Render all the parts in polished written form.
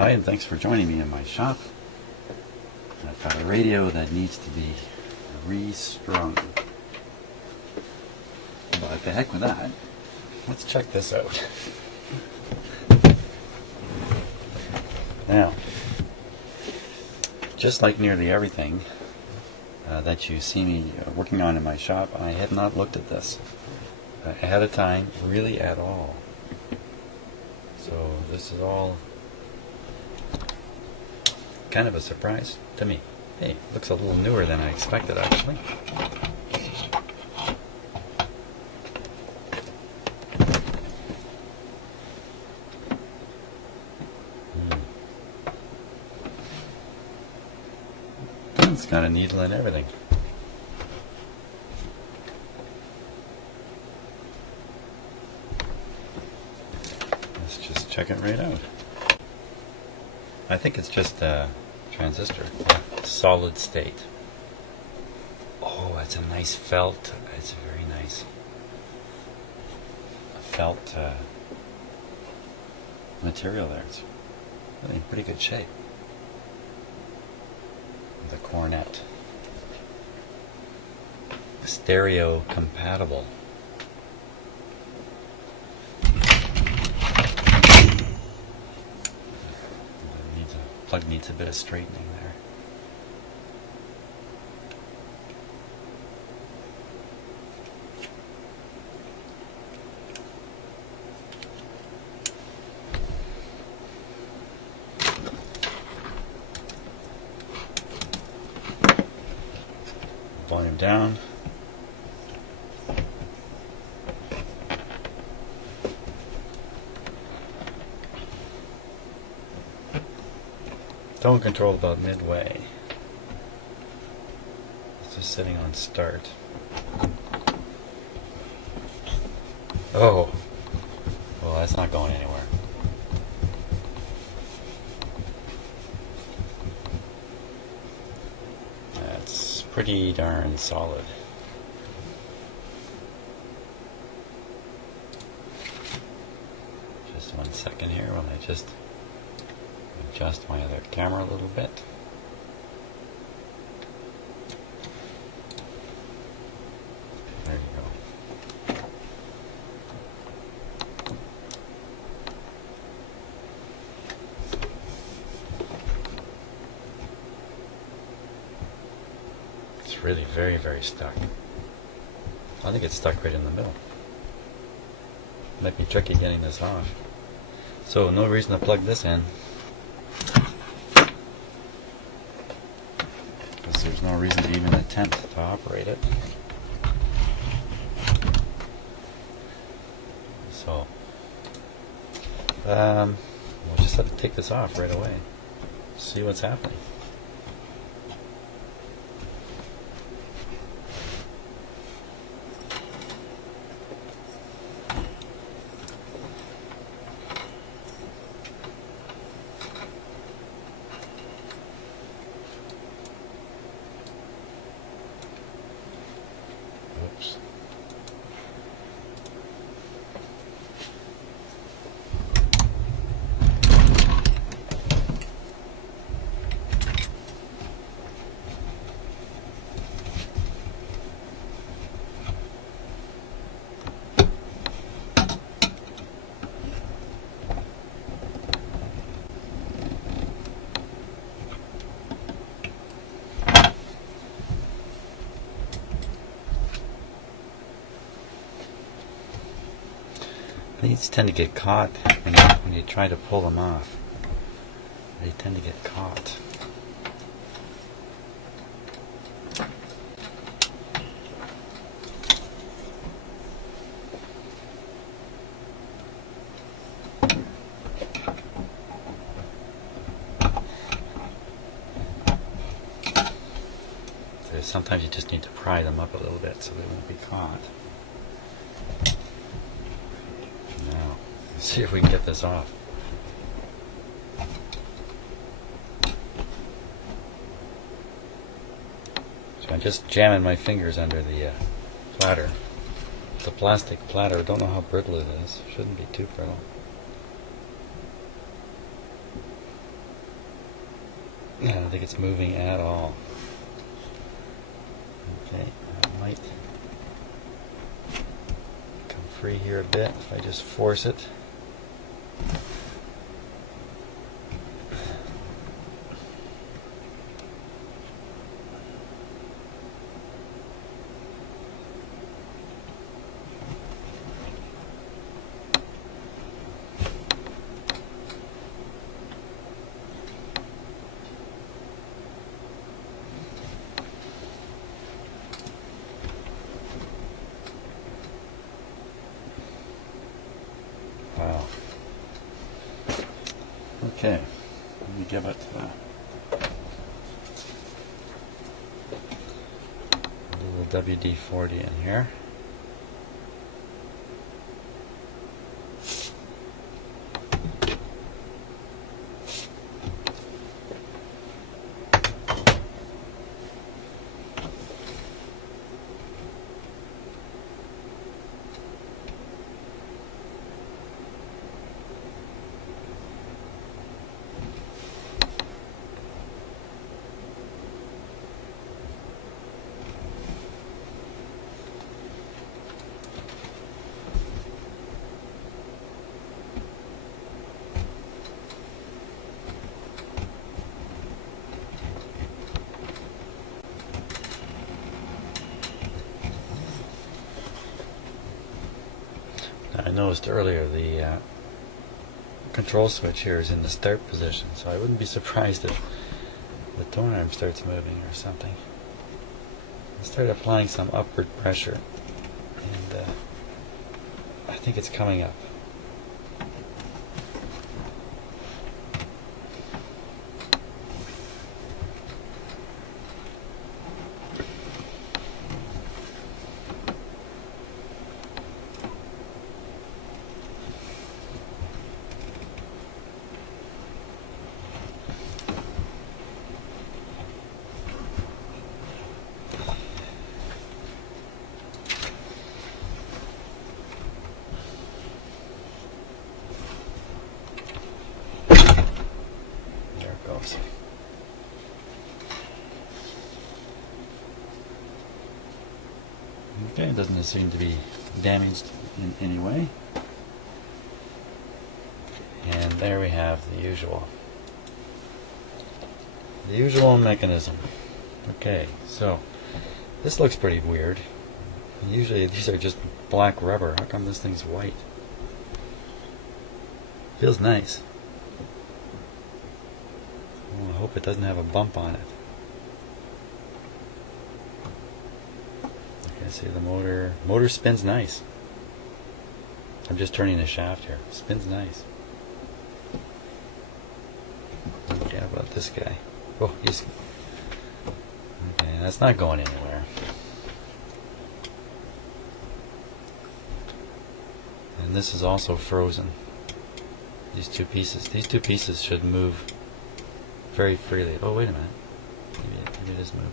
Hi, and thanks for joining me in my shop. I've got a radio that needs to be restrung. But the heck with that. Let's check this out. Now, just like nearly everything that you see me working on in my shop, I had not looked at this ahead of time, really at all. So this is all kind of a surprise to me. Hey, looks a little newer than I expected, actually. It's got a needle and everything. Let's just check it right out. I think it's just a transistor, solid state. Oh, it's a nice felt. It's very nice. Felt material there. It's really in pretty good shape. The Cornet. Stereo compatible. Plug needs a bit of straightening there. Volume down. Tone control about midway. It's just sitting on start. Oh, well, that's not going anywhere. That's pretty darn solid. Just 1 second here while I just adjust my other camera a little bit. There you go. It's really very, very stuck. I think it's stuck right in the middle. Might be tricky getting this off. So no reason to plug this in. There's no reason to even attempt to operate it. So, we'll just have to take this off right away. See what's happening. Oops. These tend to get caught when you try to pull them off. They tend to get caught. So sometimes you just need to pry them up a little bit so they won't be caught. See if we can get this off. So I'm just jamming my fingers under the platter. It's a plastic platter. I don't know how brittle it is. Shouldn't be too brittle. I don't think it's moving at all. Okay, I might come free here a bit if I just force it. Wow. Okay, let me give it a little WD-40 in here. I noticed earlier the control switch here is in the start position, so I wouldn't be surprised if the tone arm starts moving or something. I started applying some upward pressure, and I think it's coming up. Okay, it doesn't seem to be damaged in any way. And there we have the usual mechanism. Okay, so this looks pretty weird. Usually these are just black rubber. How come this thing's white? Feels nice. Oh, I hope it doesn't have a bump on it. Okay, see the motor spins nice. I'm just turning the shaft here. Spins nice. Okay, how about this guy? Oh, he's okay. That's not going anywhere. And this is also frozen. These two pieces should move very freely. Oh, wait a minute. Maybe it is moving.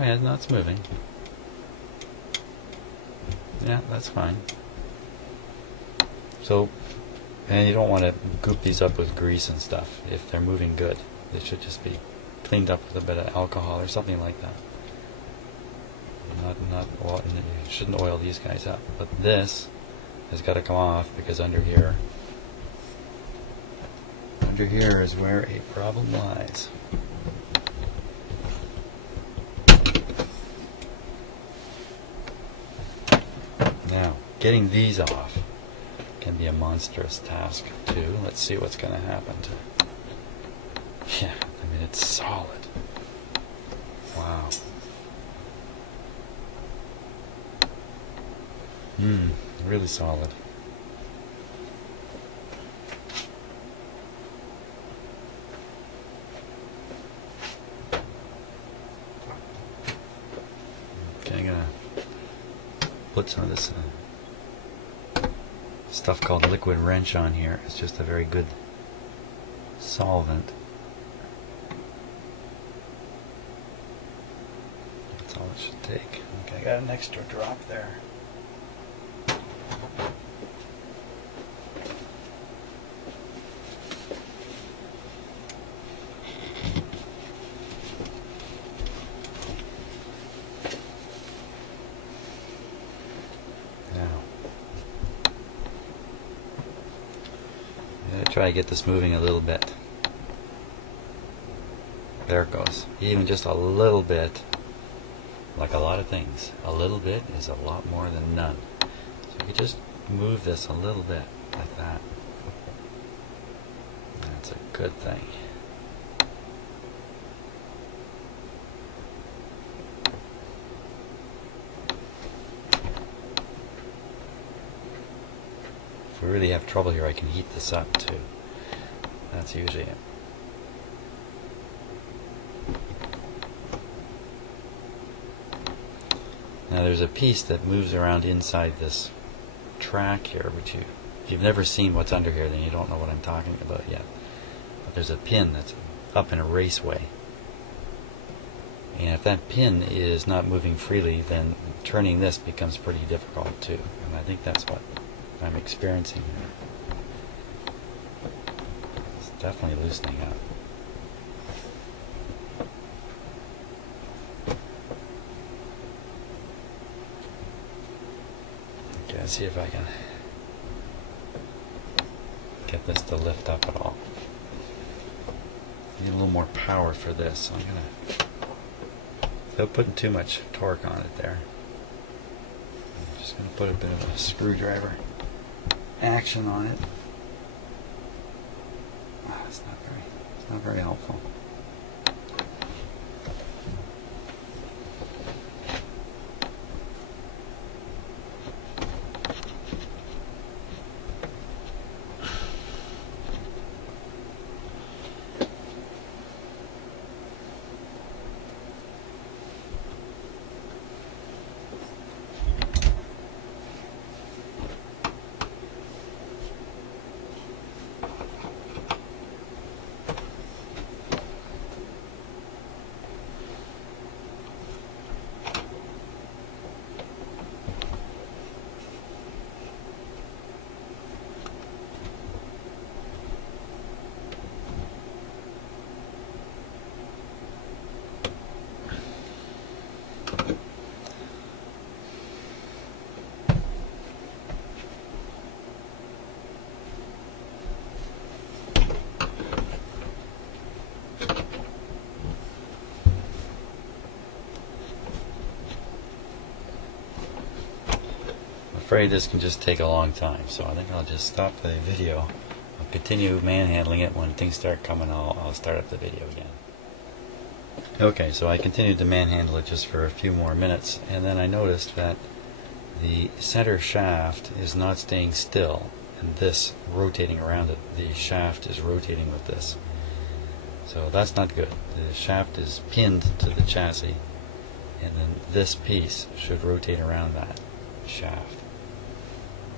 Oh yeah, no, it's moving. Yeah, that's fine. So, and you don't want to goop these up with grease and stuff if they're moving good. They should just be cleaned up with a bit of alcohol or something like that. Not oil, you shouldn't oil these guys up. But this has got to come off because under here is where a problem lies. Now, getting these off can be a monstrous task too. Let's see what's going to happen to it. Yeah, I mean, it's solid. Wow. Really solid. Okay, I'm gonna put some of this stuff called liquid wrench on here. It's just a very good solvent. That's all it should take. Okay, I got an extra drop there. try to get this moving a little bit. There it goes. Even just a little bit, like a lot of things, a little bit is a lot more than none. So you just move this a little bit like that. That's a good thing. If we really have trouble here, I can heat this up too. That's usually it. Now there's a piece that moves around inside this track here, which if you've never seen what's under here, then you don't know what I'm talking about yet. But there's a pin that's up in a raceway. And if that pin is not moving freely, then turning this becomes pretty difficult too. And I think that's what I'm experiencing here. It's definitely loosening up. Okay, let's see if I can get this to lift up at all. Need a little more power for this, so I'm gonna, without putting too much torque on it there, I'm just gonna put a bit of a screwdriver action on it. It's not very helpful. I'm afraid this can just take a long time, so I think I'll just stop the video. I'll continue manhandling it. When things start coming, I'll start up the video again. Okay, so I continued to manhandle it just for a few more minutes, and then I noticed that the center shaft is not staying still, and this rotating around it, the shaft is rotating with this. So that's not good. The shaft is pinned to the chassis, and then this piece should rotate around that shaft.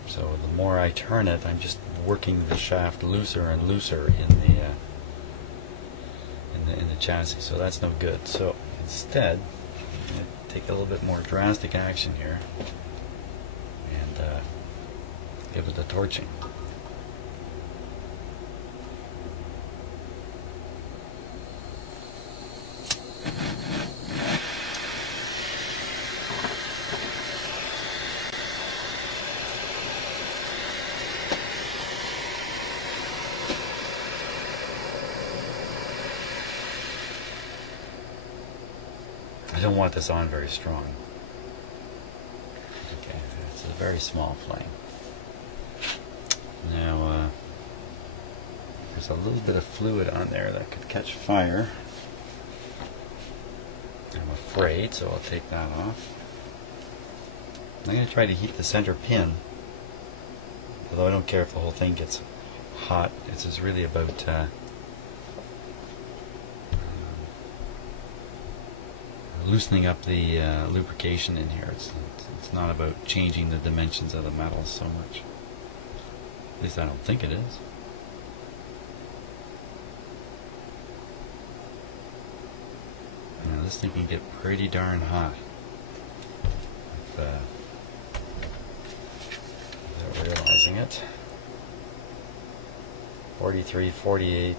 So the more I turn it, I'm just working the shaft looser and looser in the chassis. So that's no good. So instead, I'm going to take a little bit more drastic action here and give it the torching. I don't want this on very strong. Okay, it's a very small flame. Now, there's a little bit of fluid on there that could catch fire, I'm afraid, so I'll take that off. I'm going to try to heat the center pin, although I don't care if the whole thing gets hot. It's just really about loosening up the lubrication in here. It's not about changing the dimensions of the metal so much. At least I don't think it is. Now this thing can get pretty darn hot without realizing it. 43, 48,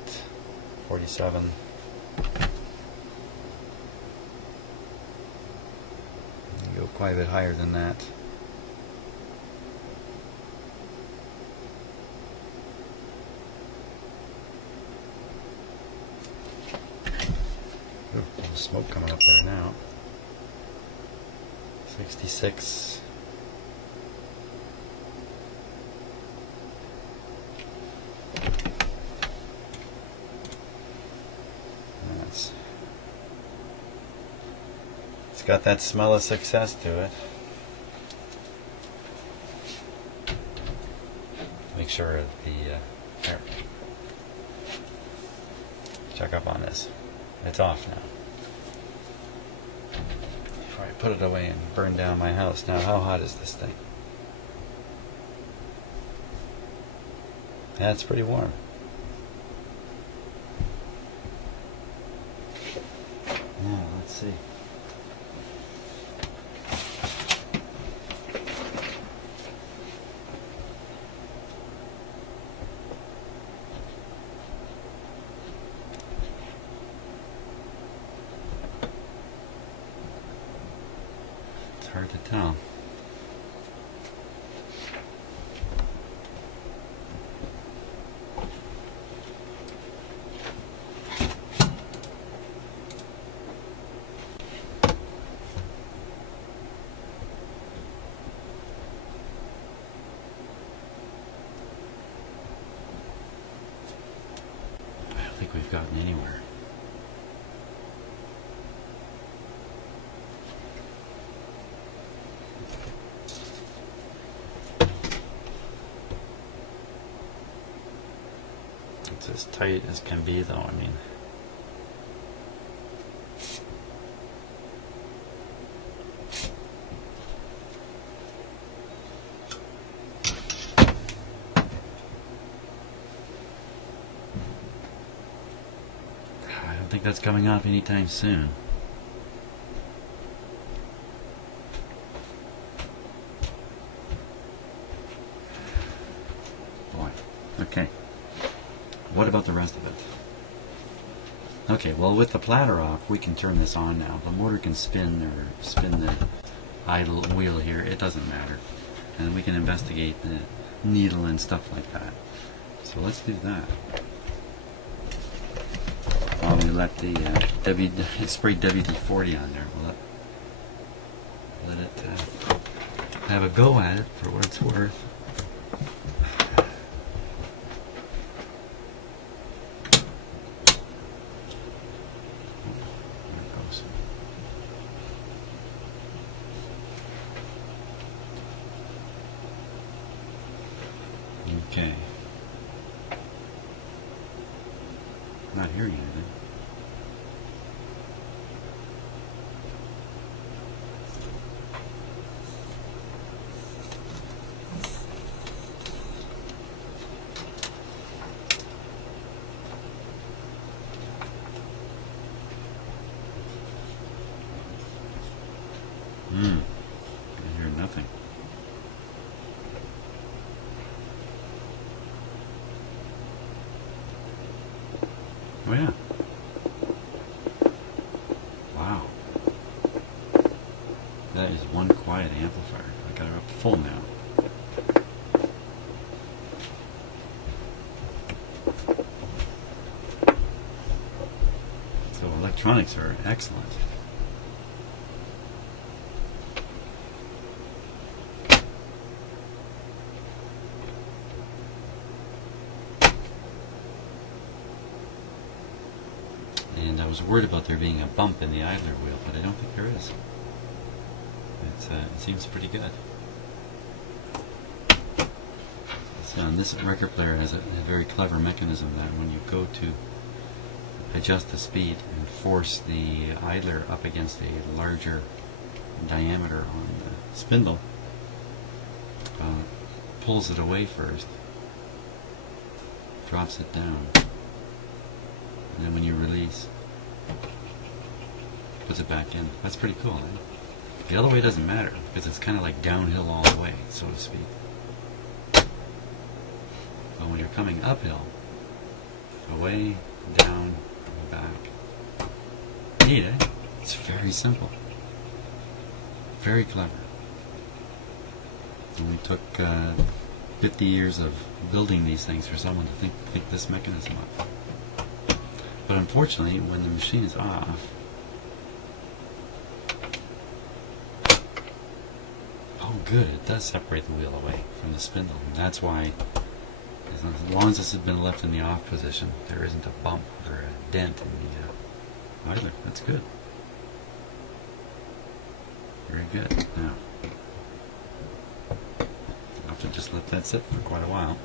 47. Go quite a bit higher than that. smoke coming up there now. 66. It's got that smell of success to it. Make sure the here. Check up on this. It's off now. Before I put it away and burn down my house. Now, how hot is this thing? Yeah, it's pretty warm. Yeah, let's see. It's hard to tell. I don't think we've gotten anywhere. It's as tight as can be, though. I mean, I don't think that's coming off anytime soon. Boy. Okay. What about the rest of it? Okay, well, with the platter off, we can turn this on now. The motor can spin the idle wheel here. It doesn't matter. And we can investigate the needle and stuff like that. So let's do that. While we let the spray WD-40 on there. We'll let it have a go at it for what it's worth. Okay. Not hearing anything. I hear nothing. Oh yeah. Wow. That is one quiet amplifier. I got her up full now. So electronics are excellent. And I was worried about there being a bump in the idler wheel, but I don't think there is. It seems pretty good. So, and this record player has a very clever mechanism that when you go to adjust the speed and force the idler up against a larger diameter on the spindle, pulls it away first, drops it down, and then when you release, puts it back in. That's pretty cool, eh? The other way doesn't matter, because it's kind of like downhill all the way, so to speak. But when you're coming uphill, away, down, and back. Neat, eh? It's very simple. Very clever. And we took 50 years of building these things for someone to think this mechanism up. But unfortunately, when the machine is off, good. It does separate the wheel away from the spindle. And that's why, as long as this has been left in the off position, there isn't a bump or a dent in the idler. That's good. Very good. Now, I'll have to just let that sit for quite a while.